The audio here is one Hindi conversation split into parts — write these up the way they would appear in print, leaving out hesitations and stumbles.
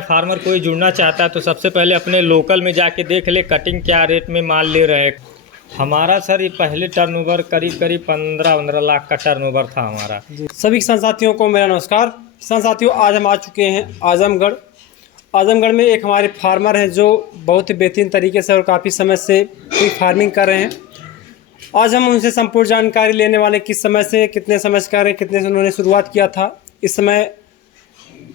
फार्मर कोई जुड़ना चाहता है तो सबसे पहले अपने लोकल में जाके देख ले कटिंग क्या रेट में माल ले रहे हैं। हमारा सर ये पहले टर्नओवर करीब 15-15 लाख का टर्नओवर था हमारा। सभी किसान साथियों को मेरा नमस्कार। किसान साथियों, आज हम आ चुके हैं आजमगढ़। आजमगढ़ में एक हमारे फार्मर हैं जो बहुत ही बेहतरीन तरीके से और काफ़ी समय से फार्मिंग कर रहे हैं। आज हम उनसे संपूर्ण जानकारी लेने वाले, किस समय से कितने समय से कर रहे हैं, कितने से उन्होंने शुरुआत किया था, इस समय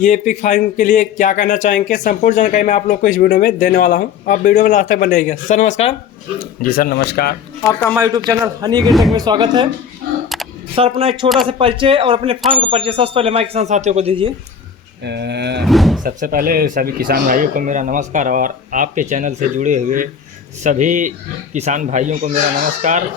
ये पिग फार्मिंग के लिए क्या कहना चाहेंगे, संपूर्ण जानकारी मैं आप लोग को इस वीडियो में देने वाला हूं। आप वीडियो में लास्ट तक बने रहिएगा। सर नमस्कार। जी सर नमस्कार। आपका हमारे यूट्यूब चैनल हनी एग्रीटेक में स्वागत है। सर अपना एक छोटा सा परिचय और अपने फार्म का परिचय सबसे पहले हमारे किसान साथियों को दीजिए। सबसे पहले सभी किसान भाइयों को मेरा नमस्कार और आपके चैनल से जुड़े हुए सभी किसान भाइयों को मेरा नमस्कार।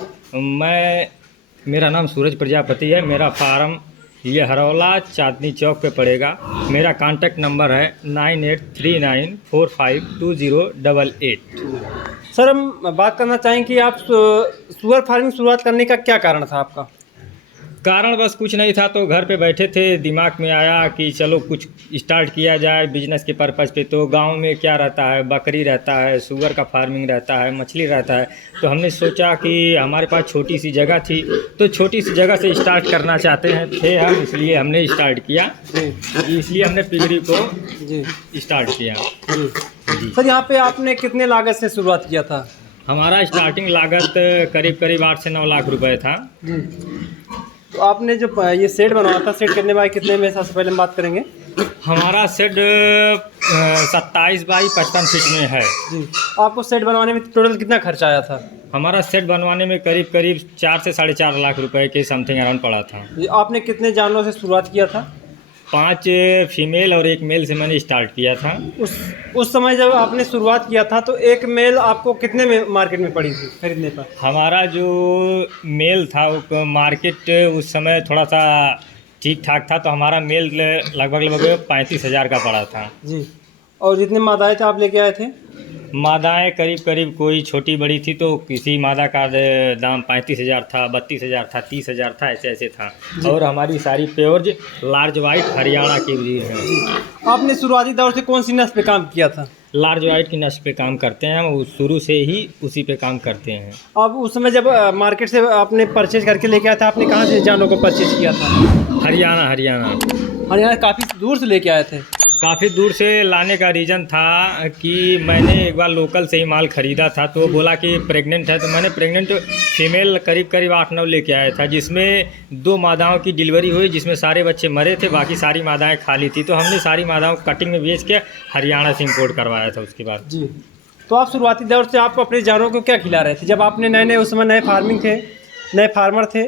मेरा नाम सूरज प्रजापति है। मेरा फार्म ये हरौला चांदनी चौक पे पड़ेगा। मेरा कांटेक्ट नंबर है 9839452088। सर हम बात करना चाहेंगे कि आप सुअर फार्मिंग शुरुआत करने का क्या कारण था आपका? कारण बस कुछ नहीं था, तो घर पे बैठे थे, दिमाग में आया कि चलो कुछ स्टार्ट किया जाए बिजनेस के पर्पज़ पे। तो गांव में क्या रहता है, बकरी रहता है, सुअर का फार्मिंग रहता है, मछली रहता है। तो हमने सोचा कि हमारे पास छोटी सी जगह थी, तो छोटी सी जगह से स्टार्ट करना चाहते थे हम, इसलिए हमने स्टार्ट किया। इसलिए हमने पिगरी को स्टार्ट किया। सर यहाँ पे आपने कितने लागत से शुरुआत किया था? हमारा स्टार्टिंग लागत करीब 8 से 9 लाख रुपए था। तो आपने जो ये सेट बनवाया था, सेट कितने बाय कितने में, सबसे पहले हम बात करेंगे। हमारा सेट 27 बाई 55 फीट में है। जी। आपको सेट बनवाने में टोटल कितना खर्चा आया था? हमारा सेट बनवाने में करीब 4 से 4.5 लाख रुपए के समथिंग अराउंड पड़ा था। जी। आपने कितने जानवरों से शुरुआत किया था? 5 फीमेल और 1 मेल से मैंने स्टार्ट किया था। उस समय जब आपने शुरुआत किया था तो एक मेल आपको कितने में मार्केट में पड़ी थी खरीदने पर? हमारा जो मेल था वो मार्केट उस समय थोड़ा सा ठीक ठाक था, तो हमारा मेल लगभग 35,000 का पड़ा था। जी। और जितने मादाएँ थे आप लेके आए थे? मादाएँ करीब कोई छोटी बड़ी थी, तो किसी मादा का दाम 35,000 था, 32,000 था, 30,000 था, ऐसे था। और हमारी सारी प्योर लार्ज वाइट हरियाणा की ब्रीड है। आपने शुरुआती दौर से कौन सी नस्ल पे काम किया था? लार्ज वाइट की नस्ल पे काम करते हैं हम, शुरू से ही उसी पे काम करते हैं। अब उस समय जब मार्केट से आपने परचेज करके लेके आया था, आपने कहाँ से जानवरों को परचेज किया था? हरियाणा काफ़ी दूर से लेके आए थे? काफ़ी दूर से लाने का रीज़न था कि मैंने एक बार लोकल से ही माल ख़रीदा था, तो बोला कि प्रेग्नेंट है, तो मैंने प्रेग्नेंट फीमेल करीब 8-9 लेके आया था, जिसमें 2 मादाओं की डिलीवरी हुई, जिसमें सारे बच्चे मरे थे, बाकी सारी मादाएं खाली थी। तो हमने सारी मादाओं को कटिंग में बेच के हरियाणा से इम्पोर्ट करवाया था उसके बाद। जी। तो आप शुरुआती दौर से आप अपने जानवरों को क्या खिला रहे थे जब आपने नए उस समय नए फार्मिंग थे, नए फार्मर थे?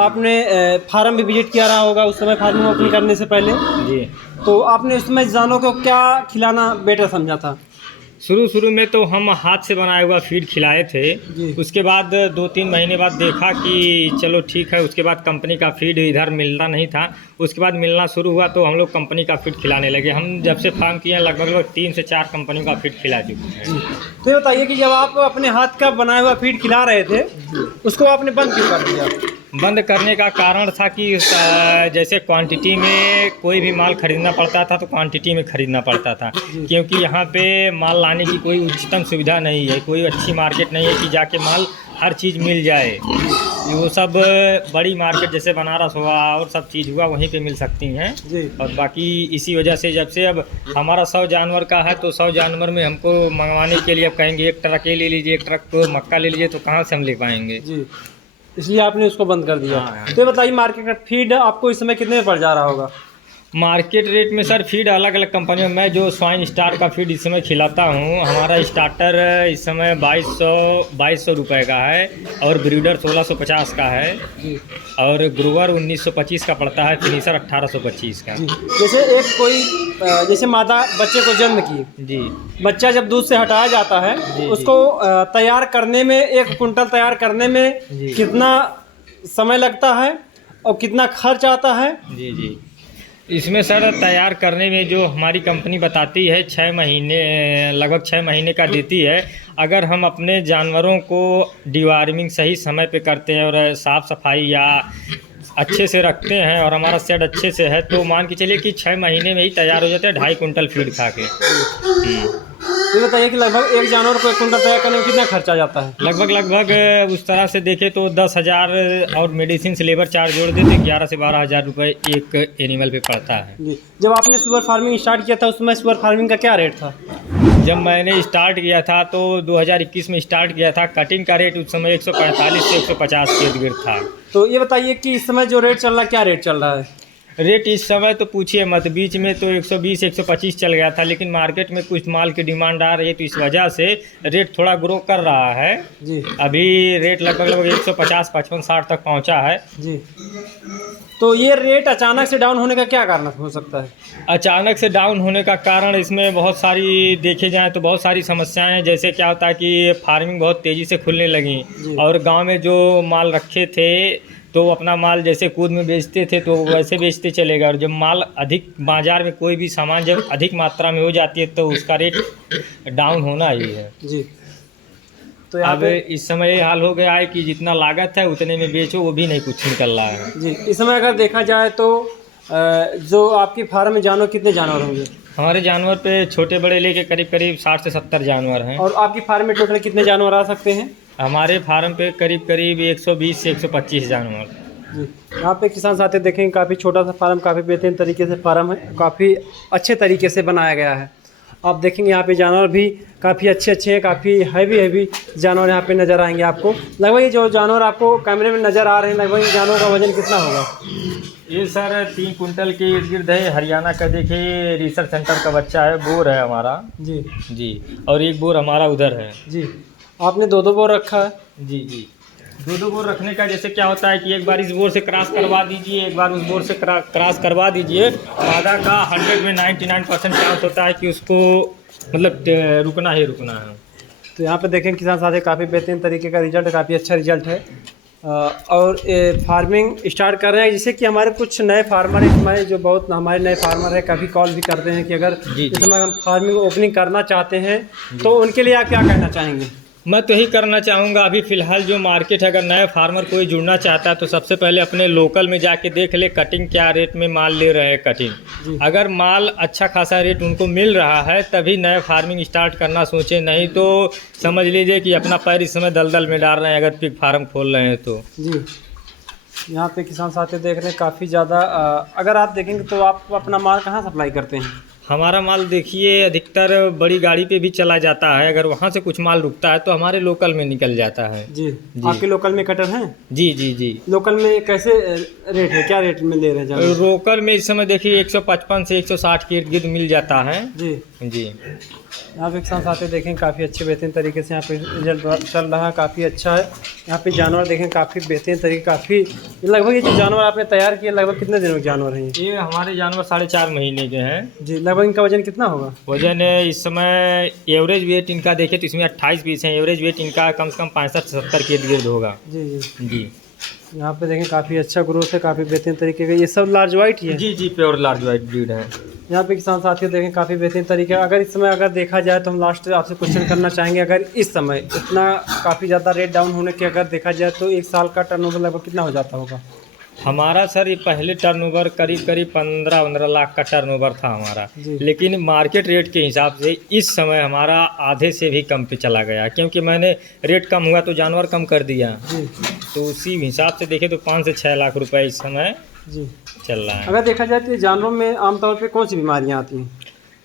आपने फार्म भी विजिट किया रहा होगा उस समय फार्मिंग ओपन करने से पहले। जी। तो आपने उसमें जानवरों को क्या खिलाना बेटर समझा था? शुरू में तो हम हाथ से बनाया हुआ फीड खिलाए थे। उसके बाद 2-3 महीने बाद देखा कि चलो ठीक है। उसके बाद कंपनी का फीड इधर मिलना नहीं था, उसके बाद मिलना शुरू हुआ, तो हम लोग कंपनी का फीड खिलाने लगे। हम जब से फार्म किए लगभग 3 से 4 कंपनियों का फीड खिला चुके हैं। तो ये बताइए कि जब आप अपने हाथ का बनाया हुआ फीड खिला रहे थे, उसको आपने बंद क्यों कर दिया? बंद करने का कारण था कि जैसे क्वांटिटी में कोई भी माल खरीदना पड़ता था, तो क्वांटिटी में खरीदना पड़ता था, क्योंकि यहाँ पे माल लाने की कोई उच्चतम सुविधा नहीं है, कोई अच्छी मार्केट नहीं है कि जाके माल हर चीज़ मिल जाए। वो सब बड़ी मार्केट जैसे बनारस हुआ और सब चीज़ हुआ वहीं पे मिल सकती हैं। और बाकी इसी वजह से जब से अब हमारा 100 जानवर का है, तो 100 जानवर में हमको मंगवाने के लिए अब कहेंगे 1 ट्रक ये ले लीजिए, 1 ट्रक को मक्का ले लीजिए, तो कहाँ से हम ले पाएंगे? इसलिए आपने उसको बंद कर दिया। तो बताइए मार्केट का फीड आपको इस समय कितने में पड़ जा रहा होगा? मार्केट रेट में सर फीड अलग अलग कंपनियों में, मैं जो स्वाइन स्टार का फीड इस समय खिलाता हूँ, हमारा स्टार्टर इस समय 2200 रुपये का है, और ब्रीडर 1650 का है, और ग्रोवर 1925 का पड़ता है, फिनिशर 1825 का। जैसे मादा बच्चे को जन्म की, जी, बच्चा जब दूध से हटाया जाता है, उसको तैयार करने में, 1 कुंटल तैयार करने में कितना समय लगता है और कितना खर्च आता है? जी इसमें सर तैयार करने में जो हमारी कंपनी बताती है 6 महीने, लगभग 6 महीने का देती है। अगर हम अपने जानवरों को डिवार्मिंग सही समय पे करते हैं और साफ़ सफाई या अच्छे से रखते हैं और हमारा शेड अच्छे से है तो मान के चलिए कि 6 महीने में ही तैयार हो जाता है 2.5 कुंटल फीड खा के। ये बताइए कि लगभग एक जानवर को 1 कुंटल तैयार करने में कितना खर्चा जाता है? लगभग उस तरह से देखें तो 10,000 और मेडिसिन से लेबर चार्ज जोड़ देते 11 से 12,000 रुपये एक एनिमल पे पड़ता है। जी, जब आपने सुअर फार्मिंग स्टार्ट किया था उस समय सुअर फार्मिंग का क्या रेट था? जब मैंने स्टार्ट किया था तो 2021 में स्टार्ट किया था, कटिंग का रेट उस समय 145 से 150 के इर्द गिर्द था। तो ये बताइए कि इस समय जो रेट चल रहा है क्या रेट चल रहा है? रेट इस समय तो पूछिए मत, बीच में तो 120 125 चल गया था, लेकिन मार्केट में कुछ माल की डिमांड आ रही है तो इस वजह से रेट थोड़ा ग्रो कर रहा है। जी, अभी रेट लगभग 150 55 60 तक पहुंचा है। जी, तो ये रेट अचानक से डाउन होने का क्या कारण हो सकता है? अचानक से डाउन होने का कारण इसमें बहुत सारी देखे जाएँ तो बहुत सारी समस्याएं हैं। जैसे क्या होता है कि फार्मिंग बहुत तेज़ी से खुलने लगी और गांव में जो माल रखे थे तो अपना माल जैसे कूद में बेचते थे तो वैसे बेचते चले गए, और जब माल अधिक बाज़ार में कोई भी सामान जब अधिक मात्रा में हो जाती है तो उसका रेट डाउन होना ही है। जी, तो यहाँ अब पे इस समय ये हाल हो गया है कि जितना लागत है उतने में बेचो, वो भी नहीं कुछ निकल रहा है। जी, इस समय अगर देखा जाए तो जो आपकी फार्म में जानवर कितने जानवर होंगे? हमारे जानवर पे छोटे बड़े लेके करीब करीब 60 से 70 जानवर हैं। और आपकी फार्म में टोटल कितने जानवर आ सकते हैं? हमारे फार्म पे करीब करीब 120 से 125 जानवर। जी, यहाँ पे किसान साथी देखेंगे काफ़ी छोटा सा फार्म, काफ़ी बेहतरीन तरीके से फार्म है, काफ़ी अच्छे तरीके से बनाया गया है। आप देखेंगे यहाँ पे जानवर भी काफ़ी अच्छे अच्छे हैं, काफ़ी हैवी जानवर यहाँ पे नज़र आएंगे आपको। लगभग ये जो जानवर आपको कैमरे में नज़र आ रहे हैं, लगभग इन जानवरों का वजन कितना होगा? ये सर 3 कुंटल के इर्द गिर्द है। हरियाणा का देखिए रिसर्च सेंटर का बच्चा है, बोर है हमारा। जी, जी, और एक बोर हमारा उधर है। जी, आपने दो बोर रखा है? जी जी, दो बोर रखने का जैसे क्या होता है कि एक बार इस बोर से क्रॉस करवा दीजिए, एक बार उस बोर से क्रॉस करवा दीजिए। मादा का 100 में 99% चांस होता है कि उसको मतलब रुकना ही रुकना है। तो यहाँ पे देखें किसान साथी काफ़ी बेहतरीन तरीके का रिजल्ट है, काफ़ी अच्छा रिजल्ट है। और फार्मिंग स्टार्ट कर रहे हैं, जिससे कि हमारे कुछ नए फार्मर हैं, हमारे जो बहुत हमारे नए फार्मर हैं काफ़ी कॉल भी करते हैं कि अगर इस समय हम फार्मिंग ओपनिंग करना चाहते हैं तो उनके लिए आप क्या कहना चाहेंगे? मैं तो यही करना चाहूँगा, अभी फ़िलहाल जो मार्केट है, अगर नए फार्मर कोई जुड़ना चाहता है तो सबसे पहले अपने लोकल में जाके देख ले कटिंग क्या रेट में माल ले रहे हैं कटिंग। अगर माल अच्छा खासा रेट उनको मिल रहा है तभी नए फार्मिंग स्टार्ट करना सोचे, नहीं तो समझ लीजिए कि अपना पैर इस समय दलदल में डाल रहे हैं अगर पिग फार्म खोल रहे हैं तो। जी, यहाँ पे किसान साथी देख रहे हैं काफ़ी ज़्यादा। अगर आप देखेंगे तो आप अपना माल कहाँ सप्लाई करते हैं? हमारा माल देखिए अधिकतर बड़ी गाड़ी पे भी चला जाता है, अगर वहाँ से कुछ माल रुकता है तो हमारे लोकल में निकल जाता है। जी, आपके लोकल में कटर हैं? जी जी जी। लोकल में कैसे रेट है, क्या रेट में ले रहे हैं? लोकल में इस समय देखिए 155 से 160 के इर्द गिर्द मिल जाता है। जी जी। यहाँ पे किसान साथी देखें काफ़ी अच्छे बेहतरीन तरीके से यहाँ पे रिजल्ट चल रहा है, काफ़ी अच्छा है। यहाँ पे जानवर देखें काफ़ी बेहतरीन तरीके, काफ़ी लगभग ये जो जानवर आपने तैयार किए लगभग कितने दिनों के जानवर हैं ये? हमारे जानवर 4.5 महीने के हैं। जी, लगभग इनका वजन कितना होगा? वजन इस समय एवरेज वेट इनका देखें तो इसमें 28 पीस हैं, एवरेज वेट इनका कम से कम 65 से 70 के इर्द गिर्द होगा। जी जी जी। यहाँ पे देखें काफ़ी अच्छा ग्रोथ है, काफ़ी बेहतरीन तरीके का। ये सब लार्ज वाइट ही है? जी जी, प्योर लार्ज वाइट ब्रीड है। यहाँ पे किसान साथियों देखें काफ़ी बेहतरीन तरीके। अगर इस समय अगर देखा जाए तो हम लास्ट आपसे क्वेश्चन करना चाहेंगे, अगर इस समय इतना काफ़ी ज़्यादा रेट डाउन होने के अगर देखा जाए तो एक साल का टर्नओवर लगभग कितना हो जाता होगा? हमारा सर ये पहले टर्नओवर करीब करीब 15 लाख का टर्नओवर था हमारा, लेकिन मार्केट रेट के हिसाब से इस समय हमारा आधे से भी कम पे चला गया, क्योंकि मैंने रेट कम हुआ तो जानवर कम कर दिया। तो उसी हिसाब से देखें तो 5 से 6 लाख रुपए इस समय जी चल रहा है। अगर देखा जाए तो जानवरों में आमतौर पे कौन सी बीमारियां आती हैं?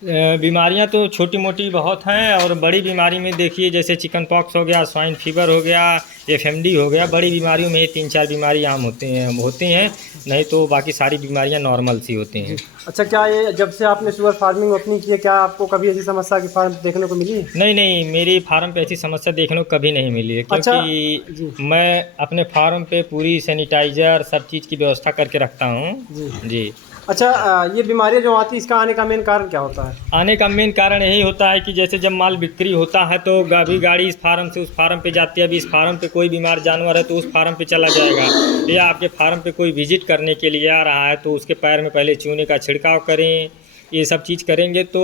बीमारियां तो छोटी मोटी बहुत हैं, और बड़ी बीमारी में देखिए जैसे चिकन पॉक्स हो गया, स्वाइन फीवर हो गया, FMD हो गया। बड़ी बीमारियों में ये 3-4 बीमारी आम होती हैं, नहीं तो बाकी सारी बीमारियां नॉर्मल सी होती हैं। अच्छा, क्या ये जब से आपने सुअर फार्मिंग ओपनिंग की है क्या आपको कभी ऐसी समस्या की फार्म देखने को मिली है? नहीं, मेरी फार्म पे ऐसी समस्या देखने को कभी नहीं मिली है, क्योंकि मैं अपने फार्म पे पूरी सैनिटाइजर सब चीज़ की व्यवस्था करके रखता हूँ। जी। अच्छा, ये बीमारियां जो आती है इसका आने का मेन कारण क्या होता है? आने का मेन कारण यही होता है कि जैसे जब माल बिक्री होता है तो गाड़ी इस फार्म से उस फार्म पे जाती है। अभी इस फार्म पे कोई बीमार जानवर है तो उस फार्म पे चला जाएगा, या आपके फार्म पे कोई विजिट करने के लिए आ रहा है तो उसके पैर में पहले चूने का छिड़काव करें। ये सब चीज़ करेंगे तो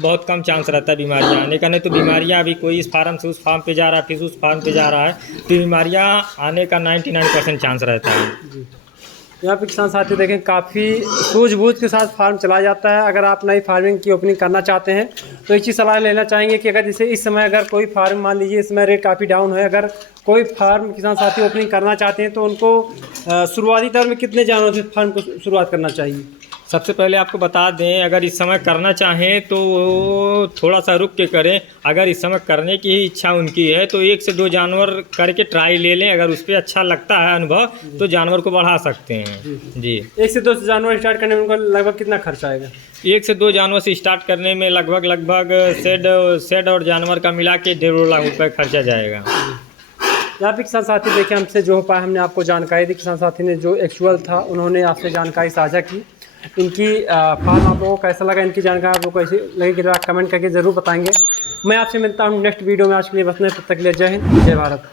बहुत कम चांस रहता है बीमारियाँ आने का। नहीं तो बीमारियाँ अभी कोई इस फार्म से उस फार्म पे जा रहा है, फिर उस फार्म पे जा रहा है, तो बीमारियाँ आने का 99% चांस रहता है। यहाँ पे किसान साथी देखें काफ़ी सूझबूझ के साथ फार्म चलाया जाता है। अगर आप नई फार्मिंग की ओपनिंग करना चाहते हैं तो एक चीज़ सलाह लेना चाहेंगे कि अगर जैसे इस समय अगर कोई फार्म मान लीजिए इस समय रेट काफ़ी डाउन है, अगर कोई फार्म किसान साथी ओपनिंग करना चाहते हैं तो उनको शुरुआती दौर में कितने जानवरों से फार्म को शुरुआत करना चाहिए? सबसे पहले आपको बता दें, अगर इस समय करना चाहें तो थोड़ा सा रुक के करें। अगर इस समय करने की ही इच्छा उनकी है तो 1 से 2 जानवर करके ट्राई ले लें। अगर उस पर अच्छा लगता है अनुभव तो जानवर को बढ़ा सकते हैं जी। 1 से 2 जानवर स्टार्ट करने में उनको लगभग कितना खर्चा आएगा? 1 से 2 जानवर से स्टार्ट करने में लगभग शेड और जानवर का मिला के 1.5 लाख रुपये खर्चा जाएगा। यहाँ पे किसान साथी देखिए, हमसे जो हो पाया हमने आपको जानकारी दी। किसान साथी ने जो एक्चुअल था उन्होंने आपसे जानकारी साझा की। इनकी फार्म आप लोगों को कैसा लगा, इनकी जानकारी आप लोगों को कैसी लगी, कमेंट करके ज़रूर बताएंगे। मैं आपसे मिलता हूँ नेक्स्ट वीडियो में। आज के लिए बस में, तब तक के लिए जय हिंद, जय भारत।